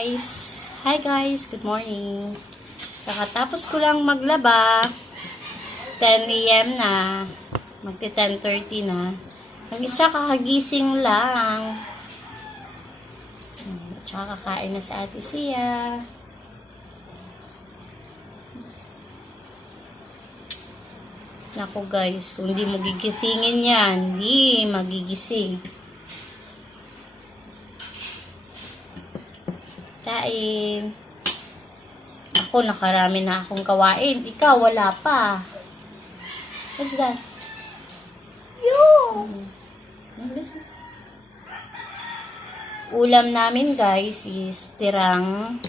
Hi guys, good morning. Kakatapos ko lang maglaba. 10 a.m. na. Magti 10:30 na. Ang isa kakagising lang. Tsaka kakain na sa Ate Sia. Naku guys, kung di mo gigisingin yan, di magigising. Kain. Ako, nakarami na akong kawain. Ikaw, wala pa. What's that? Ulam namin, guys, is tirang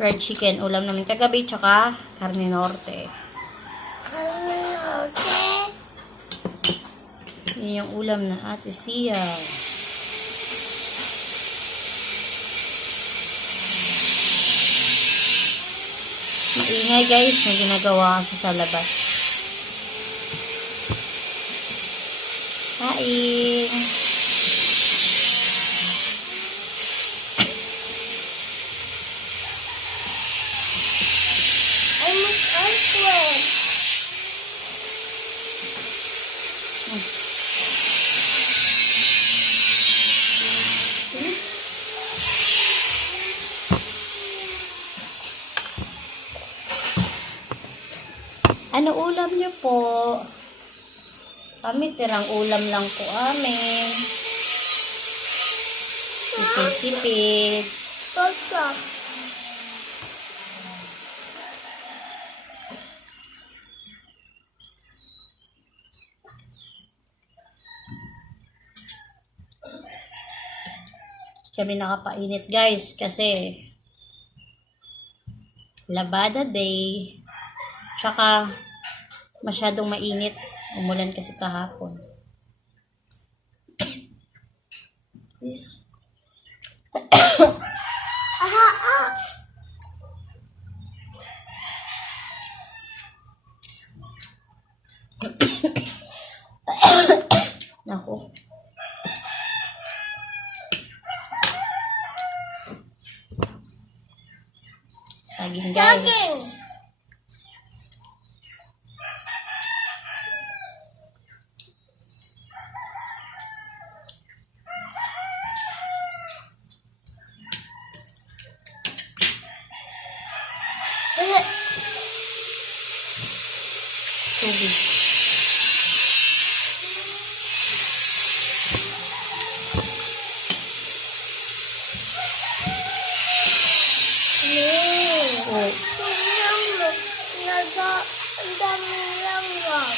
fried chicken. Ulam namin kagabi, tsaka carne norte. Carne norte? Yun yung ulam na Ate Sia. Maingay guys, na ginagawa kasi sa labas. Kain. I must elsewhere. Ano ulam niyo po? Kami tirang ulam lang po amin. Tipid-tipid. Stop. Kami nakapainit guys kasi labada day. Tsaka masyadong mainit. Umulan kasi kahapon. Yes. Naku. Saging guys. Tubig. Oh. Ang dami lang yan.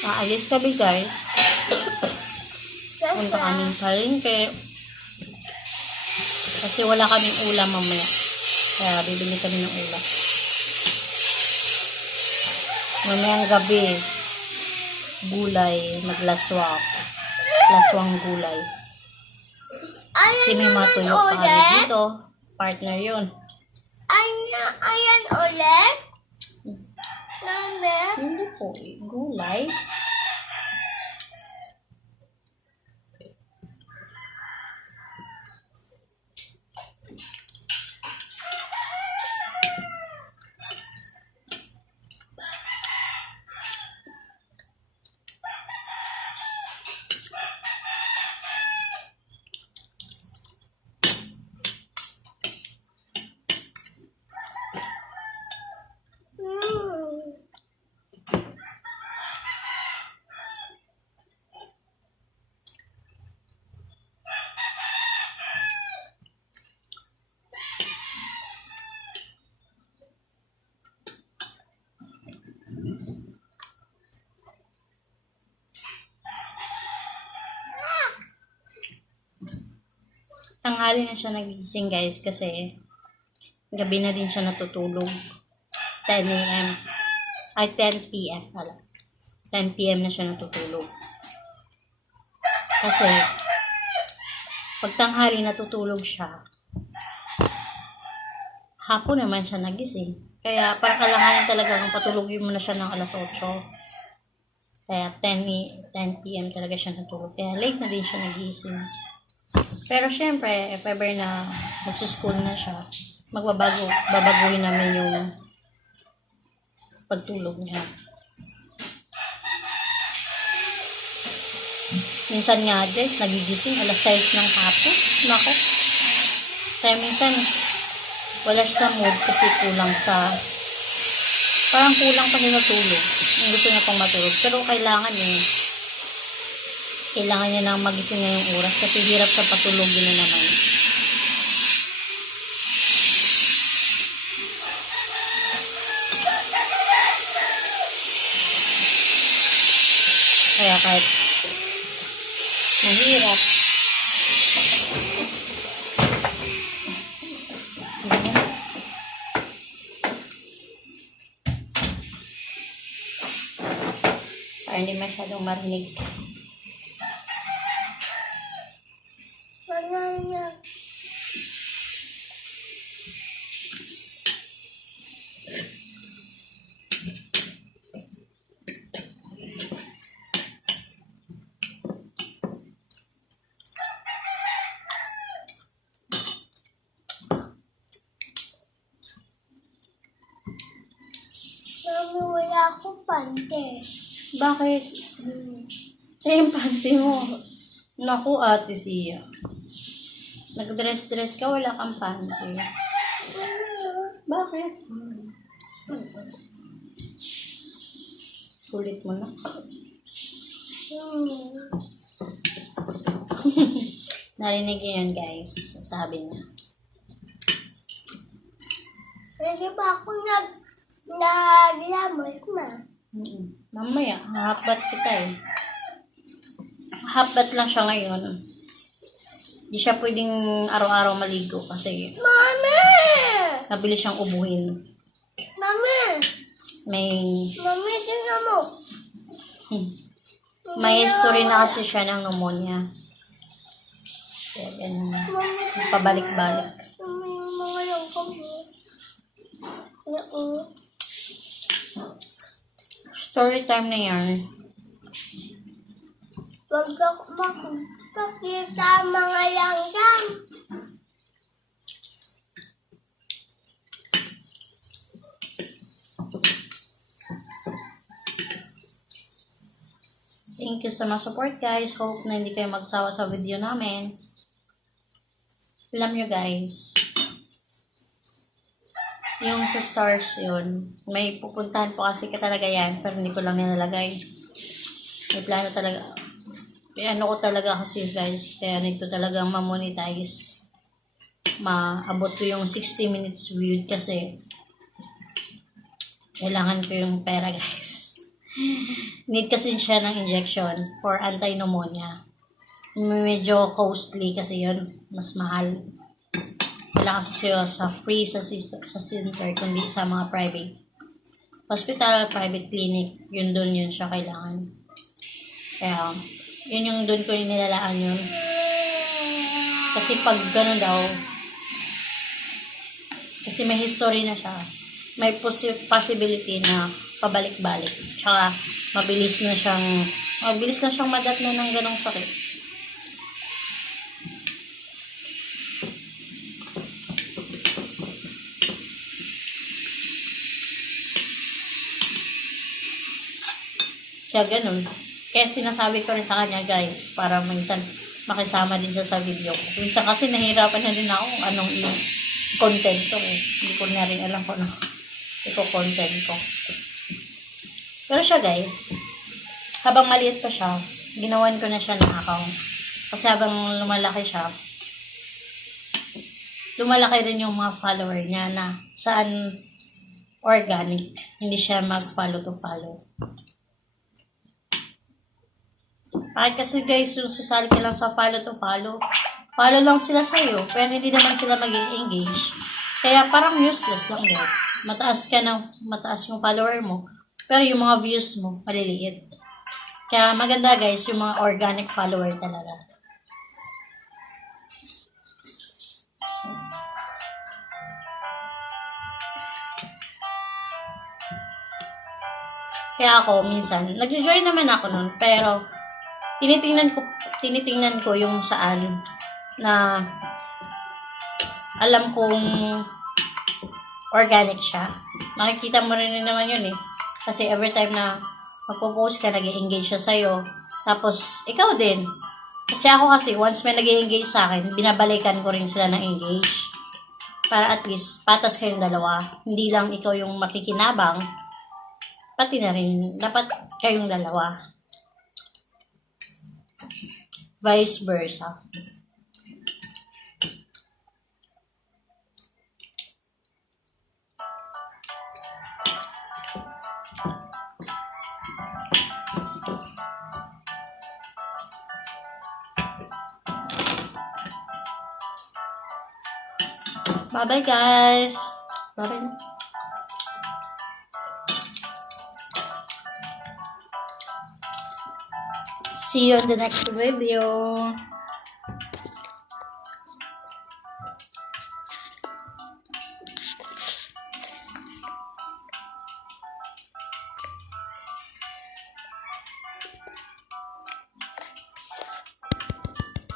Aalis kami guys. Punta kaming palengke. Kasi wala kaming ulam mamaya. Kaya bibili kami ng ulam. Mamayang gabi, gulay, maglaswang. Laswang gulay. Kasi may matuyo pa kami dito. Partner yun. Ayan ulit? Number? Hindi po eh. Gulay. Tanghali na siya nagising guys kasi gabi na din siya natutulog. 10 a.m. Ay 10 p.m. pala. 10 p.m. na siya natutulog. Kasi pag tanghali natutulog siya, hapon naman siya nagising. Kaya parang kailangan talaga kung patulogin mo na siya ng alas 8. Kaya 10 p.m. talaga siya natulog. Kaya late na din siya nagising. Pero syempre, if ever na magsuschool na siya, babaguhin namin yung pagtulog niya. Minsan nga guys, nagigising alas 6 ng hapon. Nako. Kaya minsan, wala siya sa mood kasi parang kulang pa siya natulog. Yung gusto niya pang matulog. Pero kailangan niya nang magising ngayong oras kasi hirap sa patulogin na naman. Kaya kahit mahirap. Para hindi masyadong marinig. Banana. Mami, wala akong pante. Bakit? Siya yung panty mo. Naku, ate siya. Nag-dress-dress ka, wala kang panty. Bakit? Sulit mo na. Narinig niyo yun, guys. Sabi niya. Pwede ba ako naglamay ma? Mamaya, hahabat kita eh. Hahabat lang siya ngayon. Hindi siya pwedeng araw-araw maligo kasi Mami! nabilis siyang ubuhin. Mami! May Tingnan mo. history na kasi siya ng pneumonia. Kaya ganun. Mami, Pabalik-balik. Mami, yung mga langkang mo. Oo. Story time na yan. Huwag ako makapakita mga langgam. Thank you sa mga support guys. Hope na hindi kayo magsawa sa video namin. Alam nyo guys, yung sa stars yun, may pupuntahan po kasi ka talaga yan, pero hindi ko lang nilalagay. May plano talaga. Ano ko talaga kasi guys, kaya nito talagang ma-monetize. Maabot ko yung 60 minutes viewed kasi kailangan ko yung pera guys. Need kasi siya ng injection for anti-pneumonia. Medyo costly kasi yun. Mas mahal. Wala kasi siya sa free sa center, kundi sa mga private hospital, private clinic. Yun siya kailangan. Kaya, yun yung doon ko yung nilalaan yun. Kasi pag gano'n daw, kasi may history na siya, may possibility na pabalik-balik. Tsaka, mabilis na siyang madatnan ng ganong sakit. Kaya ganun. Kaya sinasabi ko rin sa kanya guys, para minsan makisama din siya sa video ko. Minsan kasi nahirapan na din ako kung anong content ko eh. Hindi ko na rin alam kung ano content ko. Pero siya guys, habang maliit pa siya, ginawan ko na siya ng account. Kasi habang lumalaki siya, lumalaki rin yung mga follower niya na saan organic. Hindi siya mag-follow to follow. Kahit kasi guys, yung susali ka lang sa follow to follow lang sila sa'yo, pero hindi naman sila mag-engage. Kaya parang useless lang din. Mataas yung follower mo, pero yung mga views mo, maliliit. Kaya maganda guys, yung mga organic follower talaga. Kaya ako, minsan, nag-join naman ako nun, pero, tinitingnan ko yung saan na alam kong organic siya. Nakikita mo rin naman yun eh. Kasi every time na magpo-post ka, nag-engage siya sa'yo. Tapos, ikaw din. Kasi ako kasi, once may nag-engage sa akin, binabalikan ko rin sila ng engage. Para at least, patas kayong dalawa. Hindi lang ikaw yung makikinabang, pati na rin, dapat kayong dalawa. Vice versa. Bye-bye, guys. Bye-bye. See you in the next video.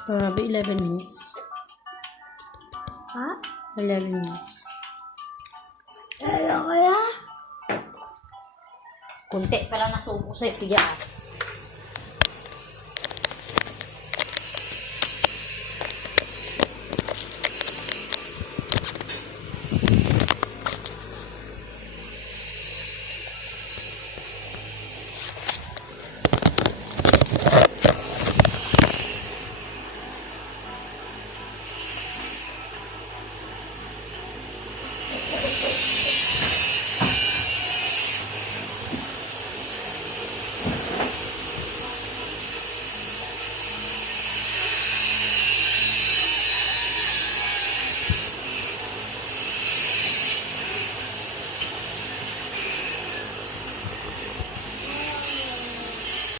Grabe, 11 minutes. Ha? 11 minutes. Ano kaya? Kunti pa lang nasubo sa'yo. Sige ah.